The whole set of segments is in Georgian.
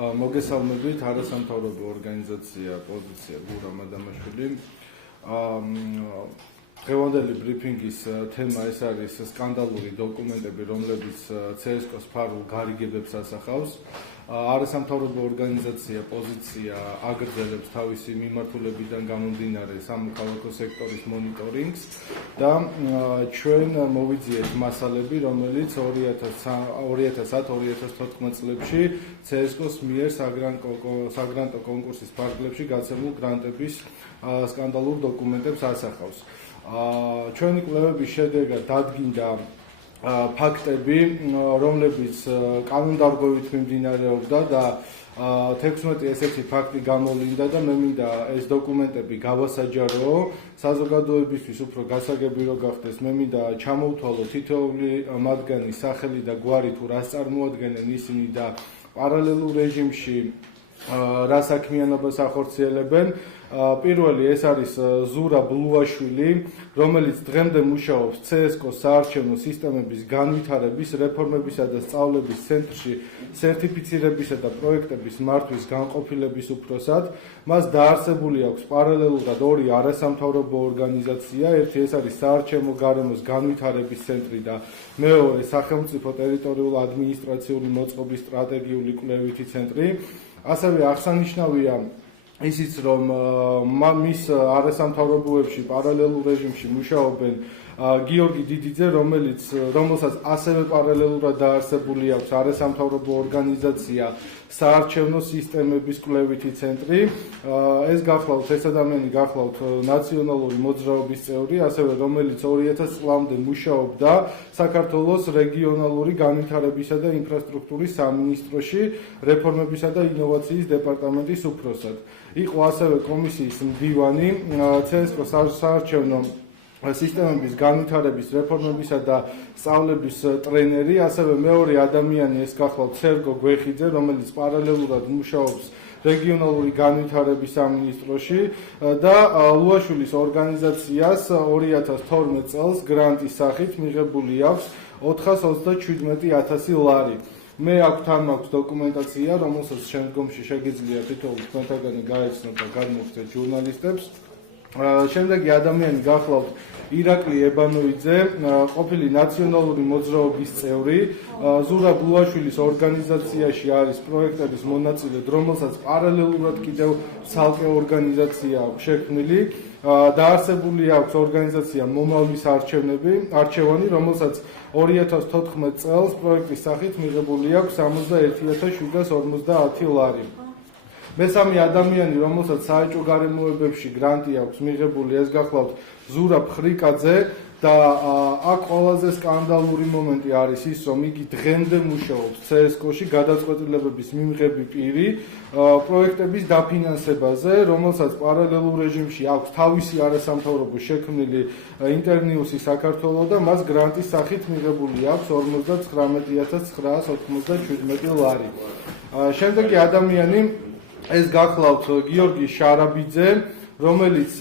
მოგესალმებით, არასამთავრობო ორგანიზაცია პოზიცია გურამ ადამაშვილი. დღევანდელი ბრიფინგის თემა ეს არის სკანდალური დოკუმენტები, რომლებიც CSKO-ს ფარულ გარიგებებს ასახავს. არასამთავრობო ორგანიზაცია პოზიცია აგრძელებს თავისი მიმართულებიდან გამომდინარე სამოქალაქო სექტორის მონიტორინგს და ჩვენ მოვიძიეთ მასალები, რომელიც 2010-2014 წლებში CSKO-ს მიერ საგრანტო კონკურსის ფარგლებში გაცემულ გრანტების სკანდალურ დოკუმენტებს ასახავს. ჩვენი კვლევების შედეგად დადგინდა ფაქტები, რომლებიც კანონდარღვევით მიმდინარეობდა და 16 ესეთი ფაქტი გამოვლინდა და მე მინდა ეს დოკუმენტები გავასაჯარო, საზოგადოებისთვის უფრო გასაგები რო გახდეს, მე მინდა ჩამოვთვალო თითოეული მათგანი სახელი და გვარი თუ რას წარმოადგენენ ისინი და პარალელურ რეჟიმში რა საქმიანობას ახორციელებენ. პირველი ეს არის ზურა ბლუაშვილი, რომელიც დღემდე მუშაობს CSKO-ს საარჩევნო სისტემების განვითარების, რეფორმებისა და სწავლების ცენტრში სერტიფიცირებისა და პროექტების მართვის განყოფილების უფროსად. მას დაარსებული აქვს პარალელურად ორი არასამთავრობო ორგანიზაცია, ერთი ეს არის საარჩევნო გარემოს განვითარების ცენტრი და მეორე სახელმწიფო ტერიტორიული ადმინისტრაციული მოწყობის სტრატეგიული კვლევითი ცენტრი. ასევე აღსანიშნავია ისიც, რომ მის არასამთავრობოებში პარალელურ რეჟიმში მუშაობენ გიორგი დიდიძე, რომელსაც ასევე პარალელურად დაარსებული აქვს არასამთავრობო ორგანიზაცია საარჩევნო სისტემების კვლევითი ცენტრი. ეს ადამიანი გახლავთ ნაციონალური მოძრაობის წევრი, ასევე რომელიც 2000 წლამდე მუშაობდა საქართველოს რეგიონალური განვითარებისა და ინფრასტრუქტურის სამინისტროში რეფორმებისა და ინოვაციის დეპარტამენტის უფროსად. იყო ასევე კომისიის მდივანი, CSKO-ს საარჩევნო სისტემების განვითარების, რეფორმებისა და სწავლების ტრენერი, ასევე მეორე ადამიანი ეს გახლავთ სერგო გვეხიძე, რომელიც პარალელურად მუშაობს რეგიონალური განვითარების სამინისტროში და ლუაშვილის ორგანიზაციას 2012 წელს გრანტის სახით მიღებული აქვს 427,000 ლარი. მე თან მაქვს დოკუმენტაცია, რომელსაც შემდგომში შეგიძლია თითოეული თქვენთაგანი გაეცნოთ და გადმოგცეთ ჟურნალისტებს. შემდეგი ადამიანი გახლავთ ირაკლი ებანოიძე, ყოფილი ნაციონალური მოძრაობის წევრი, ზურა ბლუაშვილის ორგანიზაციაში არის პროექტების მონაწილე, რომელსაც პარალელურად კიდევ ცალკე ორგანიზაცია აქვს შექმნილი. დაარსებული აქვს ორგანიზაცია მომავლის არჩევანი, რომელსაც 2014 წელს პროექტის სახით მიღებული აქვს 61,750 ლარი. მესამე ადამიანი, რომელსაც საეჭვო გარემოებებში გრანტი აქვს მიღებული, ეს გახლავთ ზურა ფრიკაძე და აქ ყველაზე სკანდალური მომენტი არის ის, რომ იგი დღემდე მუშაობს CSKO-ში გადაწყვეტილებების მიმღები პირი პროექტების დაფინანსებაზე, რომელსაც პარალელურ რეჟიმში აქვს თავისი არასამთავრობო შექმნილი ინტერნიუსი საქართველოს და მას გრანტის სახით მიღებული აქვს 59,997 ლარი. შემდეგი ადამიანი ეს გახლავთ გიორგი შარაბიძე, რომელიც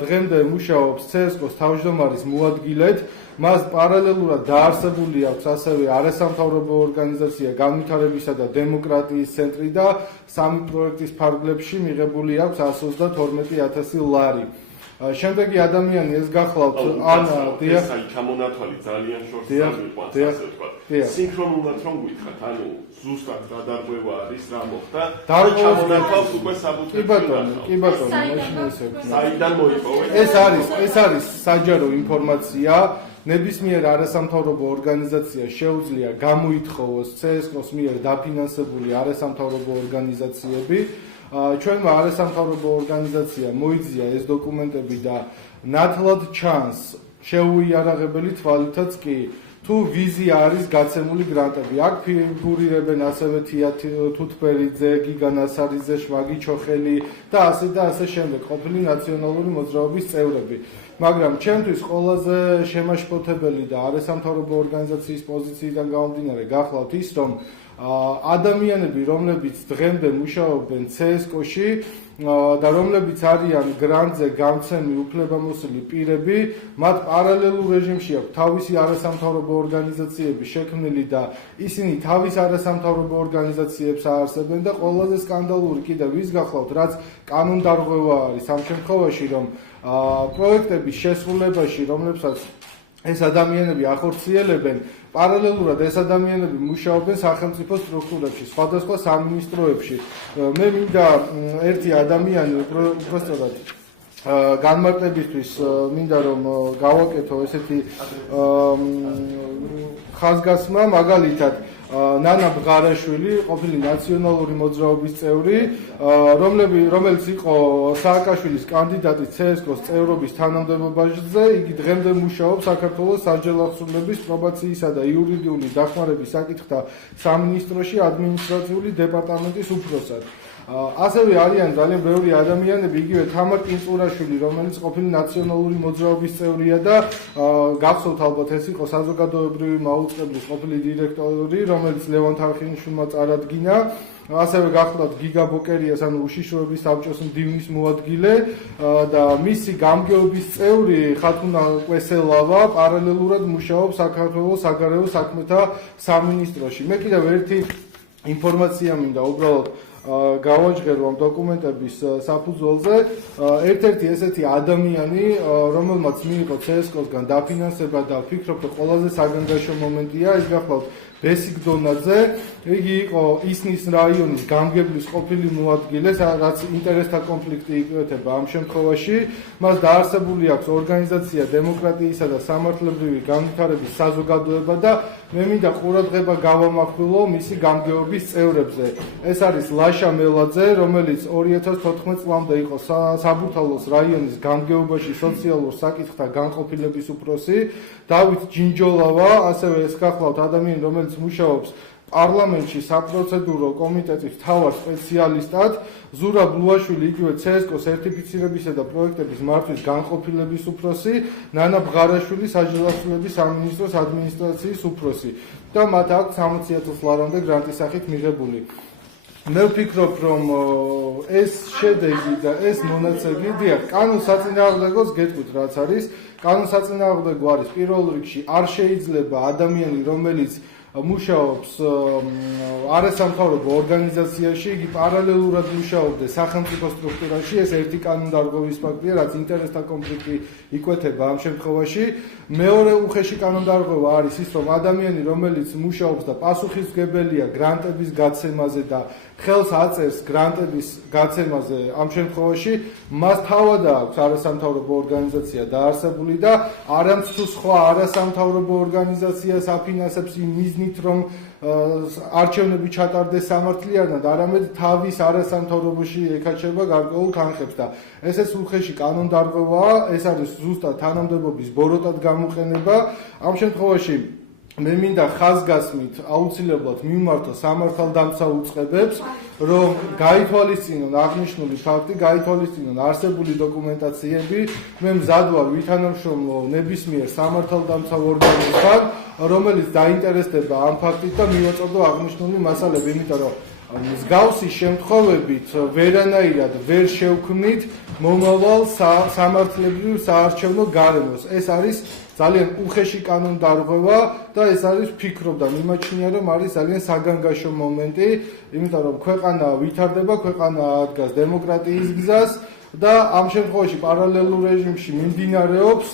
დღემდე მუშაობს CSKO-ს თავმჯდომარის მოადგილედ. მას პარალელურად დაარსებული აქვს ასევე არასამთავრობო ორგანიზაცია განვითარებისა და დემოკრატიის ცენტრი და სამი პროექტის ფარგლებში მიღებული აქვს 122,000 ლარი. შემდეგი ადამიანი ეს გახლავთ ანა დიახ, ჩამონათვალი ძალიან შორს მიყვანს, ასე ვთქვათ. სინქრონულად რომ გითხრათ, ანუ ზუსტად გადარღვევა არის რა მოხდა და ჩამონათვალს უკვე საბუთები. კი ბატონო, მაშინ ესე ვქნა. საიდან მოიპოვეთ? ეს არის საჯარო ინფორმაცია. ნებისმიერ არასამთავრობო ორგანიზაცია შეუძლია გამოითხოვოს CSKO-ს მიერ დაფინანსებული არასამთავრობო ორგანიზაციები. ჩვენმა არასამთავრობო ორგანიზაცია მოიძია ეს დოკუმენტები და ნათლად ჩანს შეუიარაღებელი თვალითაც კი თუ ვიზია არის გაცემული გრანტები. აქ ფიგურირებენ ასევე თია თუთფერიძე, გიგა ნასარიძე, შვაგი ჩოხელი და ასე შემდეგ, ყოფილი ნაციონალური მოძრაობის წევრები. მაგრამ ჩემთვის ყველაზე შემაშფოთებელი და არასამთავრობო ორგანიზაციის პოზიციიდან გამომდინარე გახლავთ ის, რომ ადამიანები, რომლებიც დღემდე მუშაობენ CSKO-ში და რომლებიც არიან გრანტზე გამცემი უფლებამოსილი პირები, მათ პარალელურ რეჟიმში აქვს თავისი არასამთავრობო ორგანიზაციები შექმნილი და ისინი თავის არასამთავრობო ორგანიზაციებს აარსებენ და ყველაზე სკანდალური კიდევ ის გახლავთ, რაც კანონდარღვევა არის ამ შემთხვევაში, რომ პროექტების შესრულებაში, რომლებსაც ეს ადამიანები ახორციელებენ, პარალელურად ეს ადამიანები მუშაობენ სახელმწიფო სტრუქტურებში, სხვადასხვა სამინისტროებში. მე მინდა ერთი ადამიანი უბრალოდ განმარტებისთვის მინდა რომ გავაკეთო ესეთი ხაზგასმა, მაგალითად ნანა ბღარაშვილი, ყოფილი ნაციონალური მოძრაობის წევრი, რომელიც იყო სააკაშვილის კანდიდატი CSKO-ს წევრობის თანამდებობაზე, იგი დღემდე მუშაობს საქართველოს საჯელახსრულების პრობაციისა და იურიდიული დახმარების საკითხთა სამინისტროში ადმინისტრაციული დეპარტამენტის უფროსად. ასევე არიან ძალიან ბევრი ადამიანები, იგივე თამარ კინწურაშვილი, რომელიც ყოფილი ნაციონალური მოძრაობის წევრია და გახსოვთ ალბათ ეს იყო საზოგადოებრივი მაუწყებლის ყოფილი დირექტორი, რომელიც ლევან თარხინიშვილმა წარადგინა. ასევე გახლავთ გიგა ბოკერიას, ანუ უშიშროების საბჭოს მდივნის მოადგილე და მისი გამგეობის წევრი ხათუნა კვესელავა პარალელურად მუშაობს საქართველოს საგარეო საქმეთა სამინისტროში. მე კიდევ ერთი ინფორმაცია მინდა უბრალოდ გავაჟღერო ამ დოკუმენტების საფუძველზე. ერთ-ერთი ესეთი ადამიანი, რომელმაც მიიღო CSKO-სგან დაფინანსება და ვფიქრობ, რომ ყველაზე საგანგაშო მომენტია, ის გახლავთ ბესიკ დონაძე. იგი იყო ისნის რაიონის გამგებლის ყოფილი მოადგილე, რაც ინტერესთა კონფლიქტი იკვეთება ამ შემთხვევაში. მას დაარსებული აქვს ორგანიზაცია დემოკრატიისა და სამართლებრივი განვითარების საზოგადოება და მე მინდა ყურადღება გავამახვილო მისი გამგეობის წევრებზე. ეს არის ლაშა მელაძე, რომელიც 2014 წლამდე იყო საბურთალოს რაიონის გამგეობაში სოციალურ საკითხთა განყოფილების უფროსი. დავით ჯინჯოლავა, ასევე ეს გახლავთ ადამიანი, რომელიც მუშაობს პარლამენტში საპროცედურო კომიტეტის მთავარ სპეციალისტად. ზურაბ ლუაშვილი, იგივე CSKO სერტიფიცირებისა და პროექტების მართვის განყოფილების უფროსი. ნანა ბღარაშვილი, საჯელახსრულების სამინისტროს ადმინისტრაციის უფროსი და მათ აქვს 60,000 ლარამდე გრანტის სახით მიღებული. მე ვფიქრობ, რომ ეს შედეგი და ეს მონაცემი, დიახ, კანონსაწინააღმდეგოს გეტყვით რაც არის. კანონსაწინააღმდეგო არის პირველ რიგში არ შეიძლება ადამიანი, რომელიც მუშაობს არასამთავრობო ორგანიზაციაში, იგი პარალელურად მუშაობდა სახელმწიფო სტრუქტურაში, ეს ერთი კანონდარღვევის ფაქტია, რაც ინტერესთა კონფლიქტი იკვეთება ამ შემთხვევაში. მეორე უხეში კანონდარღვევა არის ის, რომ ადამიანი, რომელიც მუშაობს და პასუხისმგებელია გრანტების გაცემაზე და ხელს აწერს გრანტების გაცემაზე ამ შემთხვევაში, მას თავად აქვს არასამთავრობო ორგანიზაცია დაარსებული და არამც თუ სხვა არასამთავრობო ორგანიზაციას აფინანსებს იმ მიზნით, რომ არჩევნები ჩატარდეს სამართლიანად, არამედ თავის არასამთავრობოში ეკაჩება გარკვეულ თანხებს და ესეც უხეში კანონდარღვევაა, ეს არის ზუსტად თანამდებობის ბოროტად გამოყენება. ამ შემთხვევაში მე მინდა ხაზგასმით აუცილებლად მიმართო სამართალდამცავ უწყებებს, რომ გაითვალისწინონ აღნიშნული ფაქტი, გაითვალისწინონ არსებული დოკუმენტაციები. მე მზად ვარ ვითანამშრომლო ნებისმიერ სამართალდამცავ ორგანოსთან, რომელიც დაინტერესდება ამ ფაქტით და მივაწოდო აღნიშნული მასალები, იმიტომ რომ მსგავსი შემთხვევებით ვერანაირად ვერ შევქმნით მომავალ სამართლებრივ საარჩევნო გარემოს. ეს არის ძალიან უხეში კანონდარღვევა და ეს არის ვფიქრობ და მიმაჩნია, რომ არის ძალიან საგანგაშო მომენტი, იმიტომ რომ ქვეყანა ვითარდება, ქვეყანა ადგას დემოკრატიის გზას და ამ შემთხვევაში პარალელურ რეჟიმში მიმდინარეობს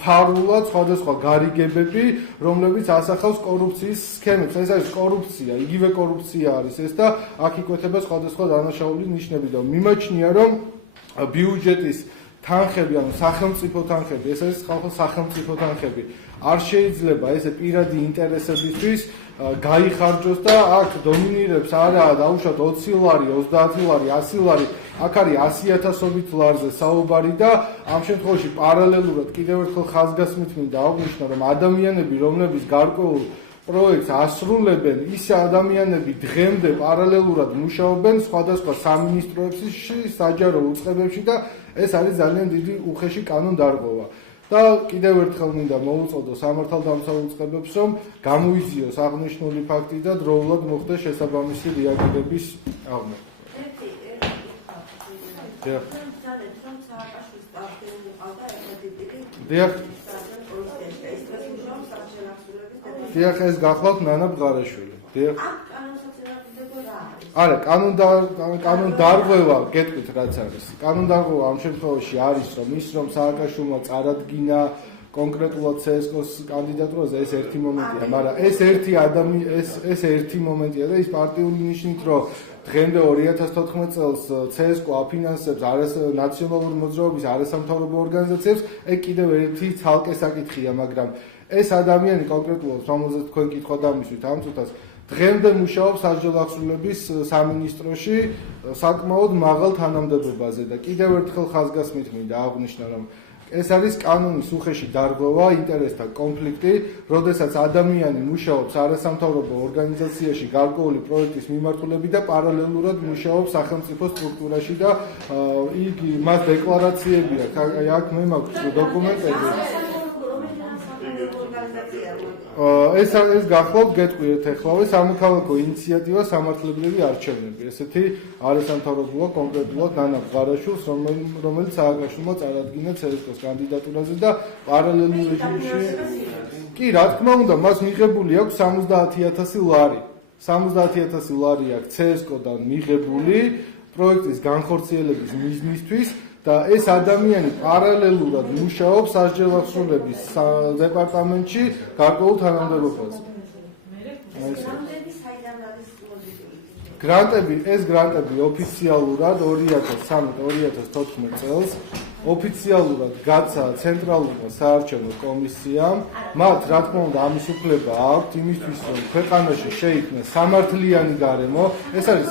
ფარულად სხვადასხვა გარიგებები, რომლებიც ასახავს კორუფციის სქემებს. ეს არის კორუფცია, იგივე კორუფცია არის ეს და აქ იკვეთება სხვადასხვა დანაშაული ნიშნები და მიმაჩნია, რომ ბიუჯეტის თანხები, ანუ სახელმწიფო თანხები, ეს არის ხალხის სახელმწიფო თანხები, არ შეიძლება ესე პირადი ინტერესებისთვის გაიხარჯოს და აქ დომინირებს არა დაუშვათ 20 ლარი, 30 ლარი, 100 ლარი, აქ არის 100,000-ობით ლარზე საუბარი და ამ შემთხვევაში პარალელურად კიდევ ერთხელ ხაზგასმით მინდა აღვნიშნო, რომ ადამიანები, რომლებიც გარკვეულ პროექტს ასრულებენ, ისე ადამიანები დღემდე პარალელურად მუშაობენ სხვადასხვა სამინისტროებში, საჯარო უწყებებში და ეს არის ძალიან დიდი უხეში კანონდარღვევა. და კიდევ ერთხელ მინდა მოვუწოდო სამართალდამცავ უწყებებს, რომ გამოიძიოს აღნიშნული ფაქტი და დროულად მოხდეს შესაბამისი რეაგირების აღდგენა. დიახ, ეს გახლავთ ნანა ბღარაშვილი. დიახ. არა, კანონდარღვევა, გეტყვით რაც არის. კანონდარღვევა ამ შემთხვევაში არის, რომ ის რომ სააკაშვილმა წარადგინა კონკრეტულად CSKO-ს კანდიდატურაზე, ეს ერთი მომენტია, მაგრამ ეს ერთი მომენტია და ის პარტიული ნიშნით, რომ დღემდე 2014 წელს CSKO აფინანსებს ნაციონალური მოძრაობის არასამთავრობო ორგანიზაციებს, ეგ კიდევ ერთი ცალკე საკითხია, მაგრამ ეს ადამიანი კონკრეტულად, რომელზეც თქვენ კითხვა დამისვით ამ წუთას, დღემდე მუშაობს სასჯელ ახსნილების სამინისტროში საკმაოდ მაღალ თანამდებობაზე და კიდევ ერთხელ ხაზგასმით მინდა აღვნიშნო, რომ ეს არის კანონის უხეში დარღვევა, ინტერესთა კონფლიქტი, როდესაც ადამიანი მუშაობს არასამთავრობო ორგანიზაციაში გარკვეული პროექტის მიმართულებით და პარალელურად მუშაობს სახელმწიფო სტრუქტურაში და იგი მას დეკლარაციები აქვს, აქ მე მაქვს დოკუმენტები. ეს გახლავთ გეტყვიეთ ეხლავე სამოქალაქო ინიციატივა სამართლებრივი არჩევნები. ესეთი არასამთავრობოა კონკრეტულად ნანა ბღარაშვილს, რომელიც სააკაშვილმა წარადგინა CSKO-ს კანდიდატურაზე და პარალელურ რეჟიმში კი, რა თქმა უნდა, მას მიღებული აქვს 70,000 ლარი. 70,000 ლარი აქვს CSKO-დან მიღებული პროექტის განხორციელების მიზნისთვის. და ეს ადამიანი პარალელურად მუშაობს სასჯელ ახსნილების დეპარტამენტში გარკვეულ თანამდებობაზე. გრანტები ოფიციალურად 2013-2014 წელს ოფიციალურად გაცა ცენტრალურმა საარჩევნო კომისიამ, მათ რა თქმა უნდა ამის უფლება აქვთ იმისთვის, რომ ქვეყანაში შეიქმნას სამართლიანი გარემო, ეს არის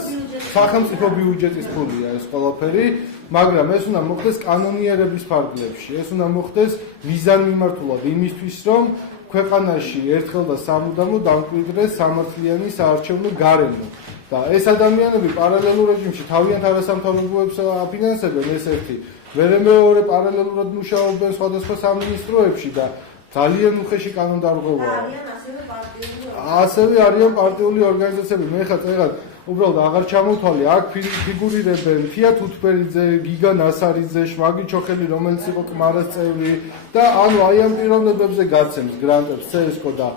სახელმწიფო ბიუჯეტის ფულია ეს ყველაფერი, მაგრამ ეს უნდა მოხდეს კანონიერების ფარგლებში, ეს უნდა მოხდეს მიზანმიმართულად იმისთვის, რომ ქვეყანაში ერთხელ და სამუდამოდ დამკვიდრდეს სამართლიანი საარჩევნო გარემო. და ეს ადამიანები პარალელურ რეჟიმში თავიანთ არასამთავრობოებს აფინანსებენ, ეს ერთი. მეორე პარალელურად მუშაობენ სხვადასხვა სამინისტროებში და ძალიან უხეში კანონდარღვევაა. ასევე არიან პარტიული ორგანიზაციები. მე ხა წერად უბრალოდ აღარ ჩამოვთვალე, აქ ფიგურირებენ ფია თუთბერიძე, გიგა ნასარიძე, შვაგი ჩოხელი, რომელიც იყო კმარას წევრი და ანუ აი ამ პიროვნებებზე გაცემს გრანტებს CSKO და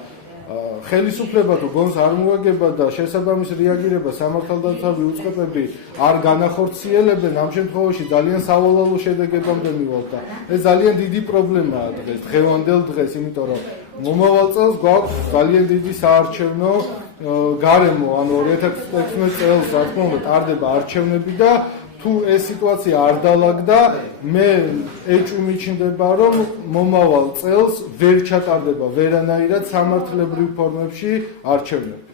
ხელისუფლება თუ გონს არ მოაგება და შესაბამის რეაგირება სამართალდამცავი უწყებები არ განახორციელებენ, ამ შემთხვევაში ძალიან სავალალო შედეგებამდე მივალთ და ეს ძალიან დიდი პრობლემაა დღევანდელ დღეს, იმიტომ რომ მომავალ წელს გვაქვს ძალიან დიდი საარჩევნო გარემო, ანუ 2016 წელს რა თქმა უნდა ტარდება არჩევნები და თუ ეს სიტუაცია არ დაალაგდა, მე ეჭვმიჩნდება, რომ მომავალ წელს ვერ ჩატარდება ვერანაირად სამართლებრივ ფორმებში არჩევნები.